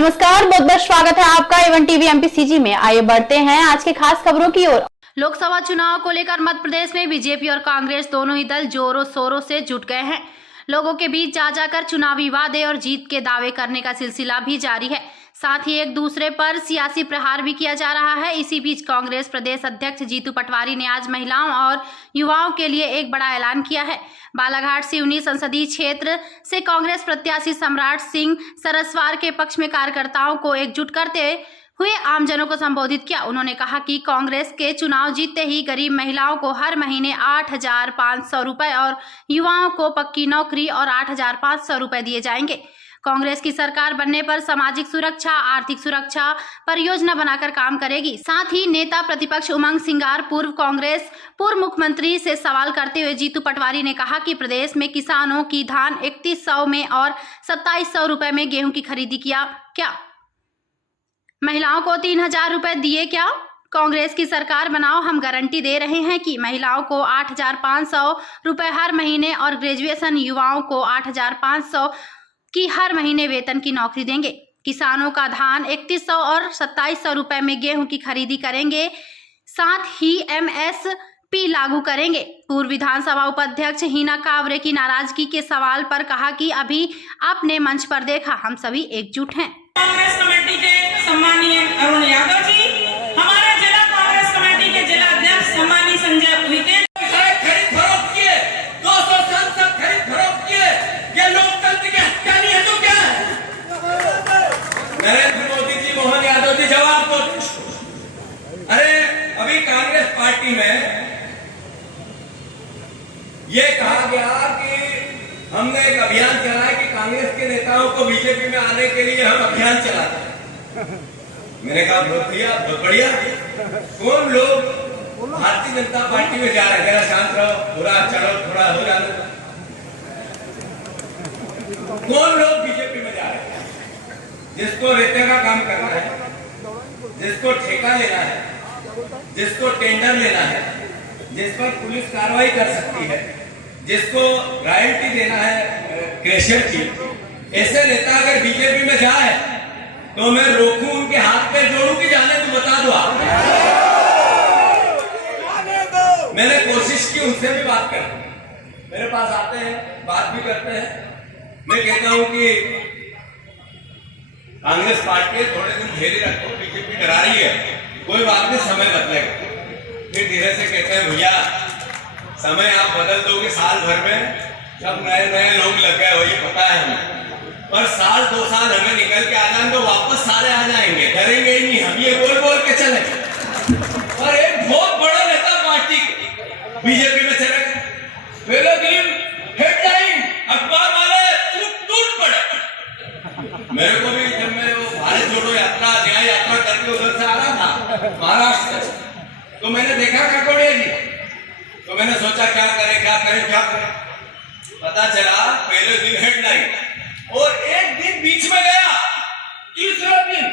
नमस्कार, बहुत बहुत स्वागत है आपका एवन टीवी एमपीसीजी में। आइए बढ़ते हैं आज के खास खबरों की ओर। लोकसभा चुनाव को लेकर मध्य प्रदेश में बीजेपी और कांग्रेस दोनों ही दल जोरों शोरों से जुट गए हैं। लोगों के बीच जा जाकर चुनावी वादे और जीत के दावे करने का सिलसिला भी जारी है। साथ ही एक दूसरे पर सियासी प्रहार भी किया जा रहा है। इसी बीच कांग्रेस प्रदेश अध्यक्ष जीतू पटवारी ने आज महिलाओं और युवाओं के लिए एक बड़ा ऐलान किया है। बालाघाट सिवनी संसदीय क्षेत्र से कांग्रेस प्रत्याशी सम्राट सिंह सरस्वार के पक्ष में कार्यकर्ताओं को एकजुट करते हुए आमजनों को संबोधित किया। उन्होंने कहा कि कांग्रेस के चुनाव जीतते ही गरीब महिलाओं को हर महीने 8,500 रुपए और युवाओं को पक्की नौकरी और 8,500 रुपए दिए जाएंगे। कांग्रेस की सरकार बनने पर सामाजिक सुरक्षा, आर्थिक सुरक्षा परियोजना बनाकर काम करेगी। साथ ही नेता प्रतिपक्ष उमंग सिंगार पूर्व मुख्यमंत्री से सवाल करते हुए जीतू पटवारी ने कहा कि प्रदेश में किसानों की धान 3100 में और 2700 रुपए में गेहूं की खरीदी किया क्या? महिलाओं को 3,000 रुपए दिए क्या? कांग्रेस की सरकार बनाओ, हम गारंटी दे रहे हैं कि महिलाओं को 8,500 रुपए हर महीने और ग्रेजुएशन युवाओं को 8,500 की हर महीने वेतन की नौकरी देंगे। किसानों का धान 3100 और 2700 रुपए में गेहूं की खरीदी करेंगे। साथ ही MSP लागू करेंगे। पूर्व विधानसभा उपाध्यक्ष हिना कावरे की नाराजगी के सवाल पर कहा कि अभी आपने मंच पर देखा, हम सभी एकजुट हैं। कांग्रेस कमेटी के सम्मानीय अरुण यादव जी, हमारे जिला कांग्रेस कमेटी के जिला अध्यक्ष सम्मानीय संजय उइके, खरीद फरोख्त किए, 200 संसद खरीद फरोख्त किए, ये लोकतंत्र की हत्या नहीं है तो क्या है? नरेंद्र मोदी जी, मोहन यादव जी, जवाब दो। अरे अभी कांग्रेस पार्टी में ये कहा गया कि हमने एक अभियान चलाया कि कांग्रेस के नेताओं को बीजेपी में आने के लिए हम अभियान चलाते हैं। मैंने कहा बहुत बढ़िया। कौन लोग भारतीय जनता पार्टी में जा रहे हैं? जरा शांत रहो, थोड़ा चलो, थोड़ा हो जाने। कौन लोग बीजेपी में जा रहे हैं? जिसको रेते का काम करना है, जिसको ठेका लेना है, जिसको टेंडर लेना है, जिस पर पुलिस कार्रवाई कर सकती है, जिसको रॉयल्टी देना है क्रेशर की, ऐसे नेता अगर बीजेपी में जाए तो मैं रोकूं, उनके हाथ पे जोड़ूं कि जाने तू बता दो आप। मैंने कोशिश की उनसे भी बात कर, मेरे पास आते हैं, बात भी करते हैं। मैं कहता हूं कि कांग्रेस पार्टी थोड़े दिन घेरे रखो, बीजेपी डरा रही है, कोई बात नहीं, समय बदलेगा। फिर धीरे से कहते हैं भैया समय आप बदल दोगे साल भर में, जब नए नए लोग लग गए हो, ये पता है हमें, पर साल 2 साल हमें निकल के आ जाएंगे, वापस सारे आ जाएंगे, डरेंगे ही नहीं, हम ये बोल बोल के चले। और एक बहुत बड़ा नेता पार्टी बीजेपी में चले गए, पहले दिन हेडलाइन अखबार वाले टूट पड़े। मेरे को भी जब मैं वो भारत जोड़ो यात्रा, न्याय यात्रा करके उधर से आ रहा था महाराष्ट्र, तो मैंने देखा काकोड़िया जी, तो मैंने सोचा क्या करें। पता चला पहले दिन हेडलाइन, और एक दिन बीच में गया, तीसरा दिन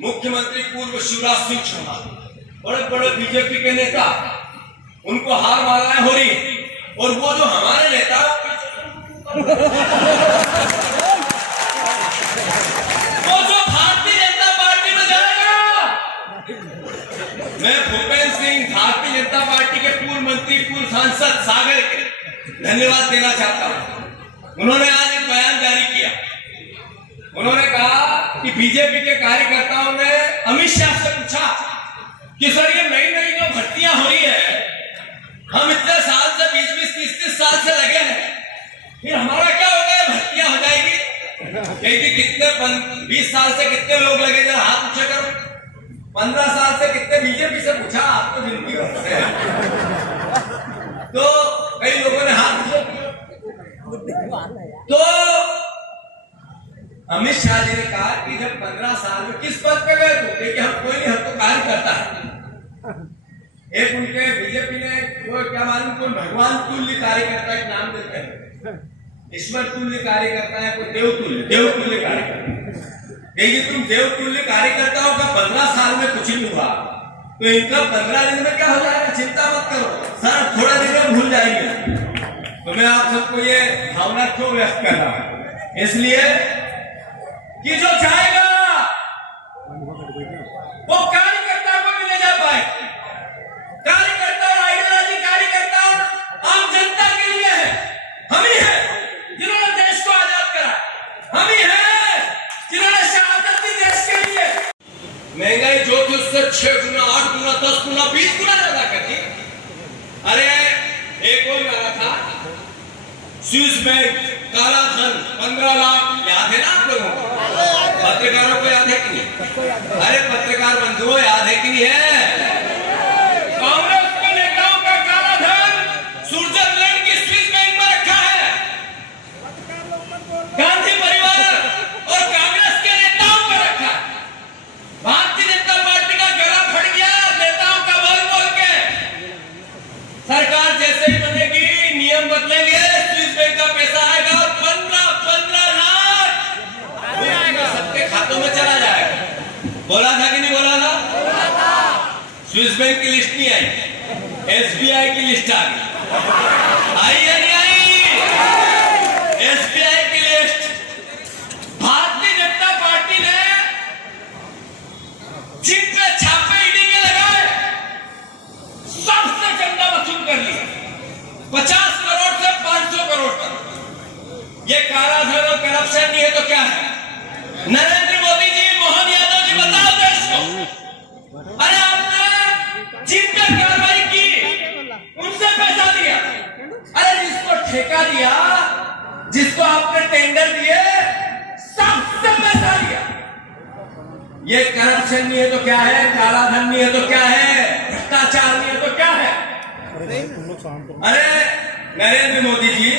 मुख्यमंत्री पूर्व शिवराज सिंह चौहान, बड़े बड़े बीजेपी के नेता, उनको हार मालाएं हो रही, और वो जो हमारे नेता वो जो भारतीय जनता पार्टी में जाएगा। मैं भूपेंद्र सिंह, भारतीय जनता पार्टी के पूर्व मंत्री, पूर्व सांसद सागर के धन्यवाद देना चाहता हूं। उन्होंने आज एक बयान जारी किया। उन्होंने कहा कि बीजेपी के कार्यकर्ताओं ने अमित शाह से पूछा कि सर ये नई नई जो भर्तियां हो रही है, हम इतने साल से 20-20, 30-30 साल से लगे हैं, फिर हमारा क्या हो गया? भर्तियां हो जाएगी क्योंकि कितने 20 साल से कितने लोग लगे? जरा हाथ ऊंचा करो। 15 साल से कितने? बीजेपी से पूछा, आप तो गिनती करते हैं। तो कई लोगों ने हाथ ऊंचा किया। तो अमित शाह जी ने कहा कि जब 15 साल में किस पद पे गए तो? देखिए हम कोई नहीं, हम तो कार्य करता है। एक उनके बीजेपी ने वो क्या मालूम, कोई भगवान तुल्य कार्यकर्ता एक नाम देते हैं, ईश्वर तुल्य कार्यकर्ता है, कोई देवतुल्य कार्यकर्ता। देखिए तुम देवतुल्य कार्यकर्ताओं का 15 साल में कुछ नहीं हुआ, तो इनका 15 दिन में क्या हो जाएगा? चिंता मत करो सर, थोड़ा दिन में भूल जाएंगे। तो मैं आप सबको ये भावना क्यों व्यक्त कर रहा हूं? इसलिए कि जो जाएगा वो कार्यकर्ता को भी ले जा पाए। कार्यकर्ता और आइडियोलॉजी कार्यकर्ता आम जनता के लिए है। हम ही हैं जिन्होंने देश को आजाद करा, हम ही हैं जिन्होंने शहादत दी देश के लिए। महंगाई जो थी उससे 6 गुना, 8 गुना, 10 गुना, 20 गुना ज्यादा कर दी। अरे एक और नारा था, स्विस बैंक काला धन 15 लाख, याद है ना आप लोगों को? पत्रकारों को याद है कि नहीं? अरे पत्रकार बंधुओं, याद है कि नहीं है? कांग्रेस के नेताओं का काला धन स्विट्जरलैंड की स्विस बैंक में रखा है। गांधी परिवार और कांग्रेस के नेताओं को रखा है। भारतीय जनता पार्टी का गला फट गया नेताओं का बोल बोल के। सरकार जैसे ही बनेगी, नियम बदलेंगे, स्विस बैंक का पैसा आएगा और 15 लाख सबके खातों में चला जाएगा। बोला था कि नहीं बोला था? स्विस बैंक की लिस्ट नहीं आई, SBI की लिस्ट आ गई। आई या नहीं आई? SBI की लिस्ट भारतीय जनता पार्टी ने जिन पे छापे ईडी के लगाए, सबसे चंदा वसूल कर लिया। 50 करोड़ से 500 करोड़ तक। ये काला धन और करप्शन नहीं है तो क्या है? नरेंद्र मोदी जी, मोहन यादव जी, बताओ देश को। अरे आपने जिन पे कार्रवाई की उनसे पैसा दिया। अरे जिसको ठेका दिया, जिसको आपने टेंडर दिए, सबसे पैसा लिया। ये करप्शन नहीं है तो क्या है? काला धन नहीं है तो क्या है? भ्रष्टाचार नहीं है तो क्या है? अरे नरेंद्र मोदी जी,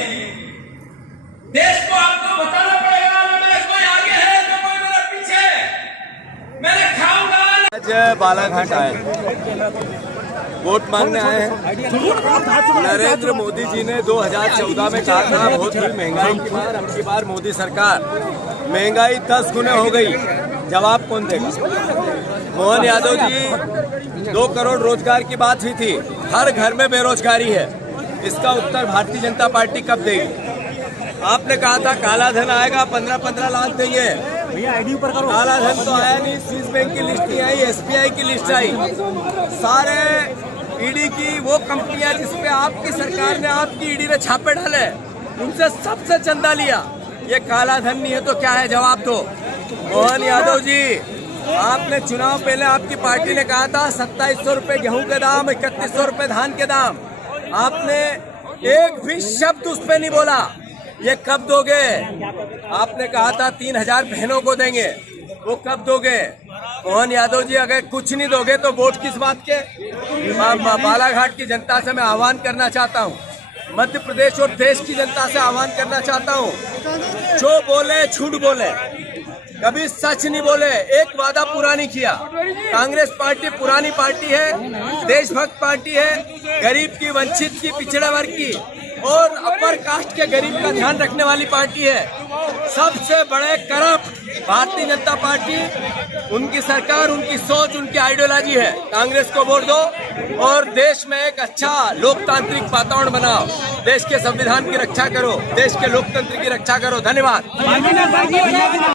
देश को आपको बताना पड़ेगा ना मेरे कोई आगे है तो कोई मेरे पीछे। मैंने खाऊंगा। आज बालाघाट आए, वोट मांगने आए हैं। नरेंद्र मोदी जी ने 2014 में कहा था बहुत ही महंगाई की बार, अब की बार मोदी सरकार, महंगाई 10 गुने हो गई। जवाब कौन देगा? मोहन यादव जी, 2 करोड़ रोजगार की बात हुई थी, हर घर में बेरोजगारी है। इसका उत्तर भारतीय जनता पार्टी कब देगी? आपने कहा था काला धन आएगा, 15 लाख देंगे। काला धन तो आया नहीं, स्विस बैंक की लिस्ट नहीं आई, SBI की लिस्ट आई। सारे ईडी की वो कंपनियां जिसपे आपकी सरकार ने, आपकी ईडी ने छापे डाले, उनसे सबसे चंदा लिया। ये काला धन नहीं है तो क्या है? जवाब दो। मोहन यादव जी, आपने चुनाव पहले आपकी पार्टी ने कहा था 2700 रुपए गेहूं के दाम, 3100 रुपए धान के दाम। आपने एक भी शब्द उस पर नहीं बोला। ये कब दोगे? आपने कहा था 3000 बहनों को देंगे, वो कब दोगे? मोहन यादव जी, अगर कुछ नहीं दोगे तो वोट किस बात के? बालाघाट की जनता से मैं आह्वान करना चाहता हूँ, मध्य प्रदेश और देश की जनता से आह्वान करना चाहता हूँ, जो बोले झूठ बोले, कभी सच नहीं बोले, एक वादा पूरा नहीं किया। कांग्रेस पार्टी पुरानी पार्टी है, देशभक्त पार्टी है, गरीब की, वंचित की, पिछड़े वर्ग की और अपर कास्ट के गरीब का ध्यान रखने वाली पार्टी है। सबसे बड़े करप्ट भारतीय जनता पार्टी, उनकी सरकार, उनकी सोच, उनकी आइडियोलॉजी है। कांग्रेस को वोट दो और देश में एक अच्छा लोकतांत्रिक वातावरण बनाओ। देश के संविधान की रक्षा करो, देश के लोकतंत्र की रक्षा करो। धन्यवाद।